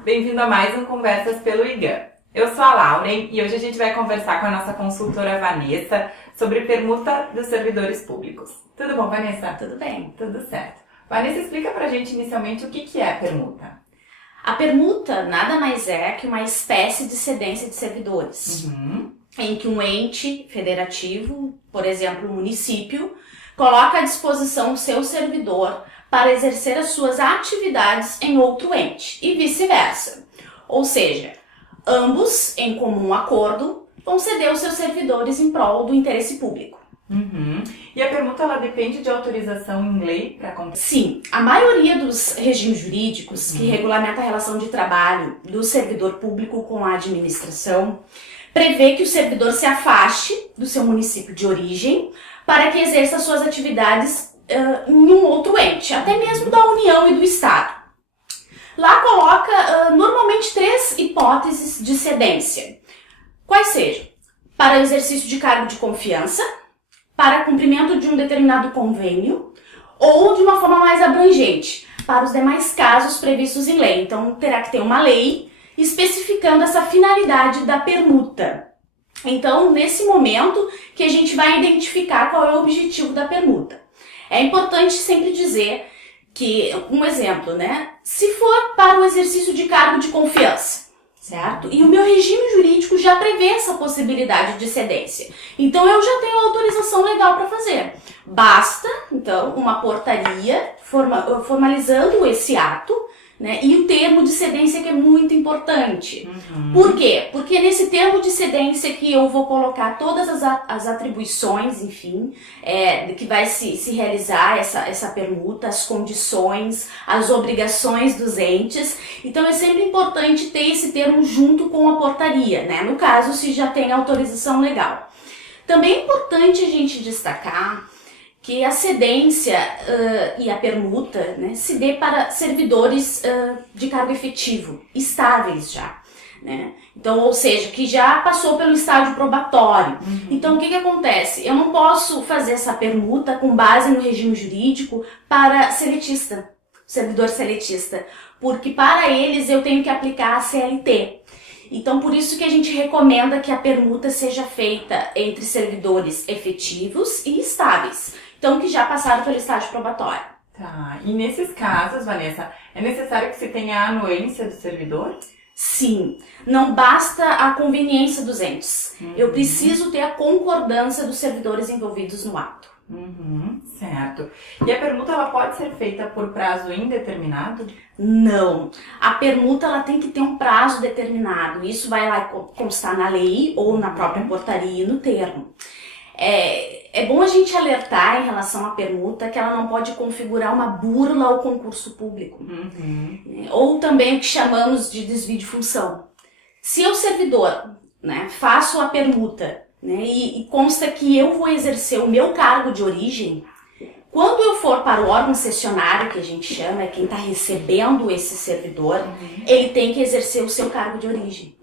Olá, bem-vindo a mais um Conversas pelo IGAM. Eu sou a Lauren e hoje a gente vai conversar com a nossa consultora Vanessa sobre permuta dos servidores públicos. Tudo bom, Vanessa? Tudo bem. Tudo certo. Vanessa, explica pra gente inicialmente o que é a permuta. A permuta nada mais é que uma espécie de cedência de servidores, em que um ente federativo, por exemplo, um município, coloca à disposição o seu servidor para exercer as suas atividades em outro ente e vice-versa. Ou seja, ambos, em comum acordo, vão ceder os seus servidores em prol do interesse público. E a permuta ela depende de autorização em lei para acontecer? Sim, a maioria dos regimes jurídicos que regulamentam a relação de trabalho do servidor público com a administração prevê que o servidor se afaste do seu município de origem para que exerça suas atividades em um outro ente, até mesmo da União e do Estado. Lá coloca normalmente 3 hipóteses de cedência, quais sejam: para o exercício de cargo de confiança, para cumprimento de um determinado convênio, ou de uma forma mais abrangente, para os demais casos previstos em lei. Então terá que ter uma lei especificando essa finalidade da permuta. Então, nesse momento que a gente vai identificar qual é o objetivo da permuta. É importante sempre dizer que, um exemplo, né? Se for para o exercício de cargo de confiança, certo? E o meu regime jurídico já prevê essa possibilidade de cedência. Então, eu já tenho autorização legal para fazer. Basta, então, uma portaria formalizando esse ato, né? E o termo de cedência, que é muito importante. Por quê? Porque nesse termo de cedência que eu vou colocar todas as atribuições, enfim, que vai se realizar essa permuta, as condições, as obrigações dos entes. Então é sempre importante ter esse termo junto com a portaria, né? No caso, se já tem autorização legal. Também é importante a gente destacar que a cedência e a permuta, né, se dê para servidores de cargo efetivo, estáveis já, né? Então, ou seja, que já passou pelo estágio probatório. Então, o que acontece? Eu não posso fazer essa permuta com base no regime jurídico para servidor seletista, porque para eles eu tenho que aplicar a CLT. Então, por isso que a gente recomenda que a permuta seja feita entre servidores efetivos e estáveis. Então, que já passaram pelo estágio probatório. Tá, e nesses casos, Vanessa, é necessário que se tenha a anuência do servidor? Sim, não basta a conveniência dos entes. Eu preciso ter a concordância dos servidores envolvidos no ato. Certo. E a permuta ela pode ser feita por prazo indeterminado? Não. A permuta ela tem que ter um prazo determinado. Isso vai lá constar na lei ou na própria portaria e no termo. É bom a gente alertar em relação à permuta que ela não pode configurar uma burla ao concurso público. Ou também o que chamamos de desvio de função. Se eu, servidor, né, faço a permuta, né, e consta que eu vou exercer o meu cargo de origem, quando eu for para o órgão cessionário, que a gente chama, é quem está recebendo esse servidor, ele tem que exercer o seu cargo de origem.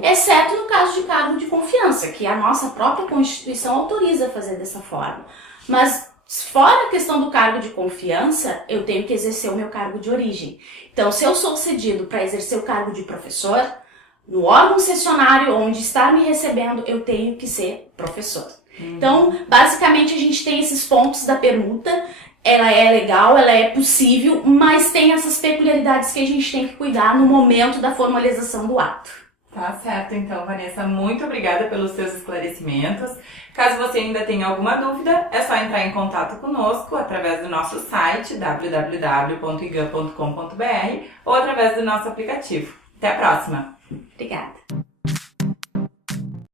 Exceto no caso de cargo de confiança, que a nossa própria Constituição autoriza a fazer dessa forma. Mas, fora a questão do cargo de confiança, eu tenho que exercer o meu cargo de origem. Então, se eu sou cedido para exercer o cargo de professor, no órgão cessionário onde está me recebendo, eu tenho que ser professor. Então, basicamente, a gente tem esses pontos da permuta. Ela é legal, ela é possível, mas tem essas peculiaridades que a gente tem que cuidar no momento da formalização do ato. Tá certo, então, Vanessa, muito obrigada pelos seus esclarecimentos. Caso você ainda tenha alguma dúvida, é só entrar em contato conosco através do nosso site www.igam.com.br ou através do nosso aplicativo. Até a próxima! Obrigada!